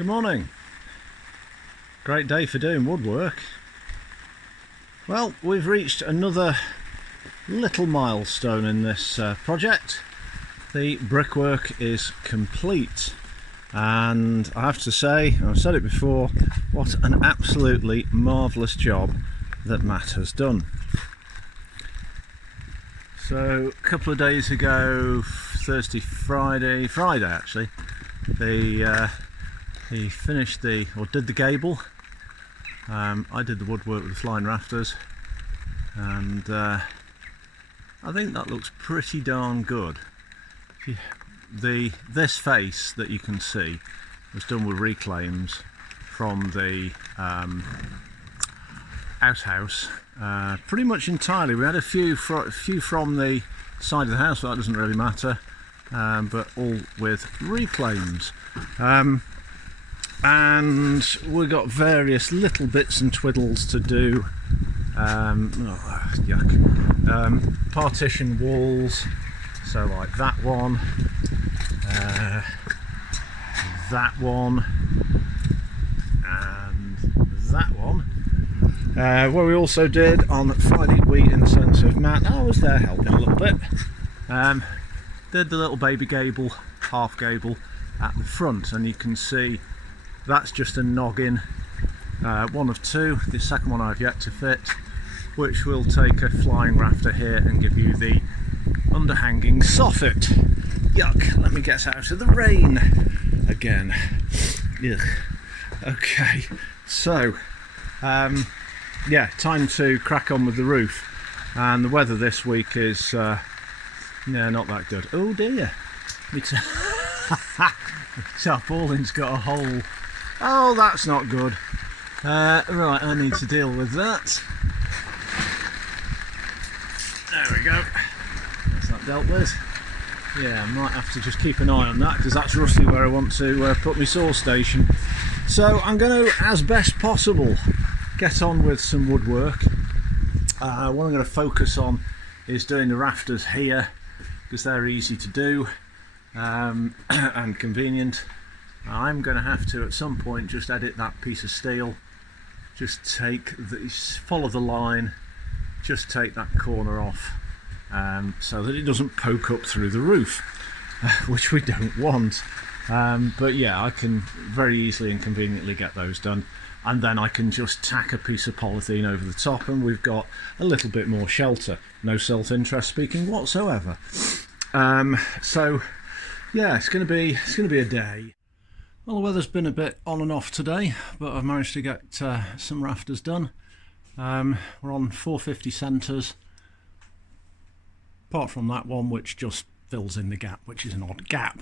Good morning. Great day for doing woodwork. Well, we've reached another little milestone in this project. The brickwork is complete, and I have to say, I've said it before, what an absolutely marvellous job that Matt has done. So a couple of days ago, Friday actually, he finished did the gable. I did the woodwork with the flying rafters, and I think that looks pretty darn good. This face that you can see was done with reclaims from the outhouse, pretty much entirely. We had a few from the side of the house, but that doesn't really matter, but all with reclaims. And we got various little bits and twiddles to do. Partition walls, so like that one, and that one. What we also did on Friday week, in the sense of Matt, I was there helping a little bit, did the little baby gable, half gable at the front, and you can see that's just a noggin, one of two. The second one I've yet to fit, which will take a flying rafter here and give you the underhanging soffit. Yuck, let me get out of the rain again. Ugh. Okay, so yeah, time to crack on with the roof. And the weather this week is not that good. Oh dear, tarpaulin's got a hole. Oh, that's not good. Right, I need to deal with that. There we go. That's that dealt with. Yeah, I might have to just keep an eye on that, because that's roughly where I want to put my saw station. So I'm going to, as best possible, get on with some woodwork. What I'm going to focus on is doing the rafters here, because they're easy to do and convenient. I'm going to have to at some point just edit that piece of steel, just follow the line, just take that corner off, so that it doesn't poke up through the roof, which we don't want. But yeah, I can very easily and conveniently get those done, and then I can just tack a piece of polythene over the top, and we've got a little bit more shelter. No self-interest speaking whatsoever. So yeah, it's going to be a day. Well, the weather's been a bit on and off today, but I've managed to get some rafters done. We're on 450 centres, apart from that one which just fills in the gap, which is an odd gap.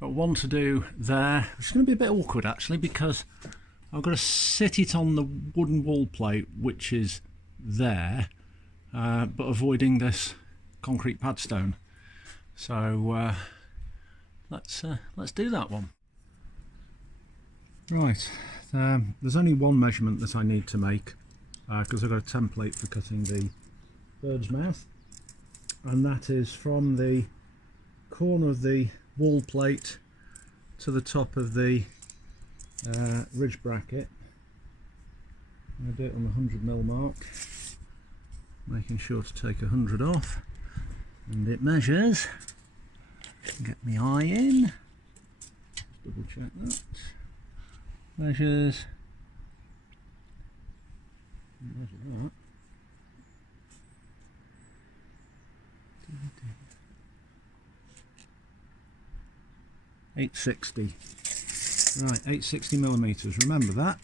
Got one to do there, which is going to be a bit awkward actually, because I've got to sit it on the wooden wall plate which is there, but avoiding this concrete padstone. So let's do that one. Right, there's only one measurement that I need to make, because I've got a template for cutting the bird's mouth, and that is from the corner of the wall plate to the top of the ridge bracket. I'm going to do it on the 100mm mark, making sure to take 100 off, and it measures, get my eye in, double check that. Measure that. 860. Right, 860mm. Remember that.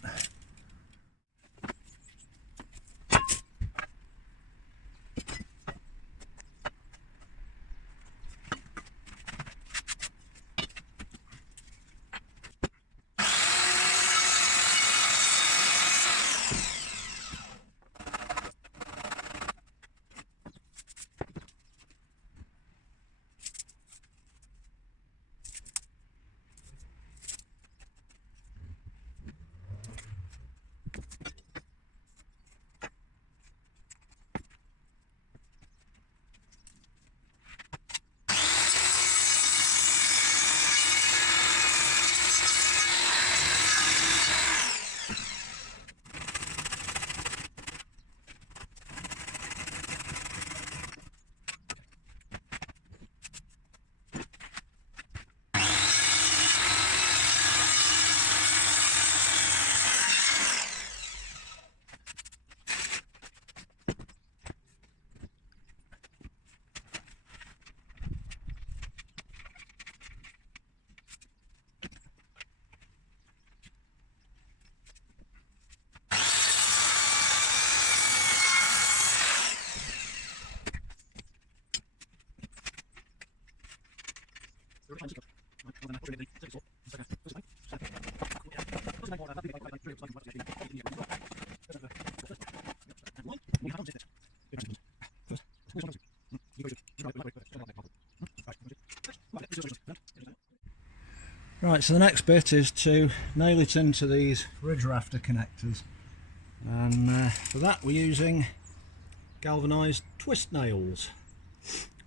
Right, so the next bit is to nail it into these ridge rafter connectors, and for that we're using galvanised twist nails,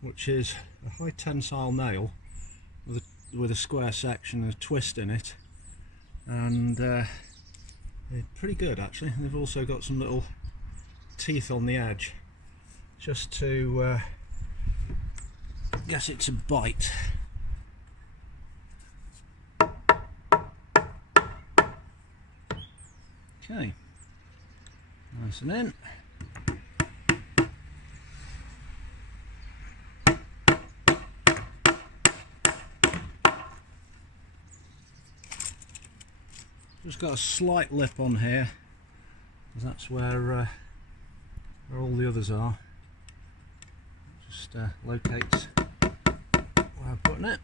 which is a high tensile nail with a square section and a twist in it, and they're pretty good actually. They've also got some little teeth on the edge just to get it to bite. Okay, nice and in. Just got a slight lip on here, because that's where all the others are. Just locates where I'm putting it.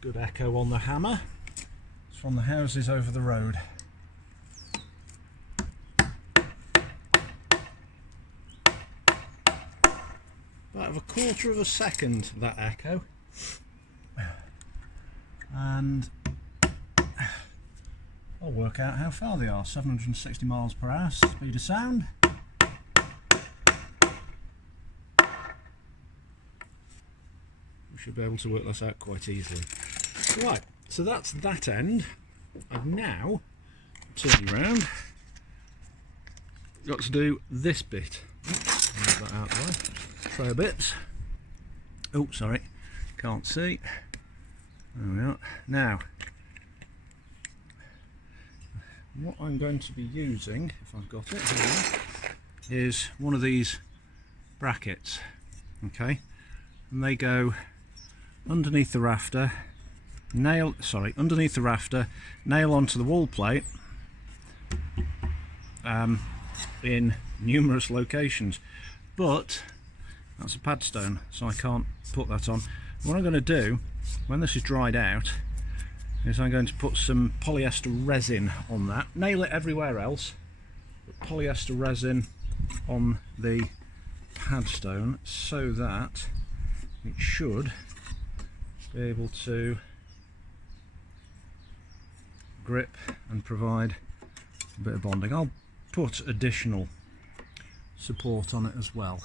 Good echo on the hammer. It's from the houses over the road. About of a quarter of a second, that echo. And I'll work out how far they are. 760 miles per hour speed of sound. We should be able to work this out quite easily. Right, so that's that end. I've now turned around. Got to do this bit. Move that out of the way. Tray of bits. Oh, sorry, can't see. There we are. Now, what I'm going to be using, if I've got it here, is one of these brackets. Okay, and they go underneath the rafter. Underneath the rafter, nail onto the wall plate in numerous locations, but that's a padstone, so I can't put that on. What I'm going to do, when this is dried out, is I'm going to put some polyester resin on that, nail it everywhere else, but polyester resin on the padstone so that it should be able to grip and provide a bit of bonding. I'll put additional support on it as well.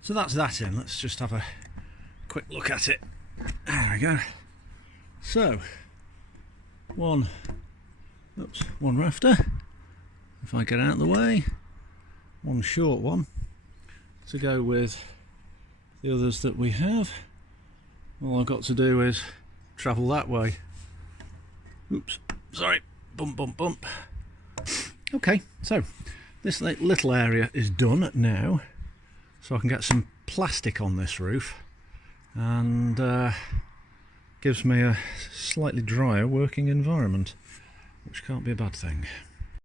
So that's that in. Let's just have a quick look at it. There we go. So one rafter, if I get out of the way, one short one to go with the others that we have. All I've got to do is travel that way. Oops, sorry, bump bump bump. Okay, so this little area is done now, so I can get some plastic on this roof, and gives me a slightly drier working environment, which can't be a bad thing.